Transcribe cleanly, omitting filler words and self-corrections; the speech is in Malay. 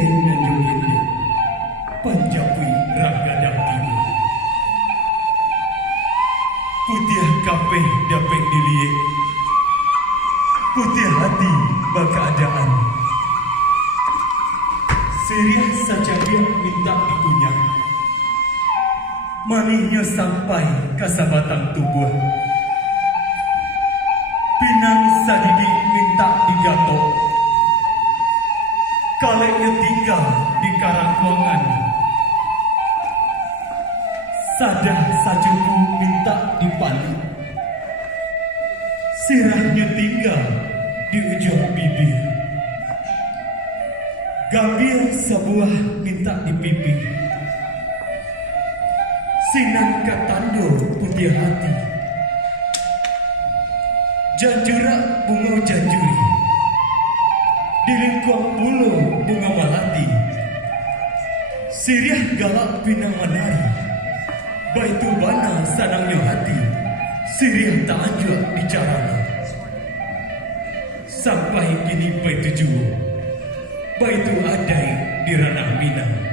sering nanjogende panjapui ragadang timur. Putih kabeh dapet diliek, putih hati keadaan. Siriah saja dia minta dikunyah, manihnya sampai ke sabatang tubuh. Pinang sadidi minta digatok, kaleknya tinggal di karang ruangan. Sadah sajuku minta dipalik, sirahnya tinggal di ujung bibir. Gambir sebuah minta dipipi, sinan katando putih hati. Janjura bunga janjuri, di lingkup bulu bunga melati. Siriah galak pinang menari, baitu bana sanangnya hati. Siriah tak anjur bicara. Sampai kini baitu juo, baitu adai di ranah Minang.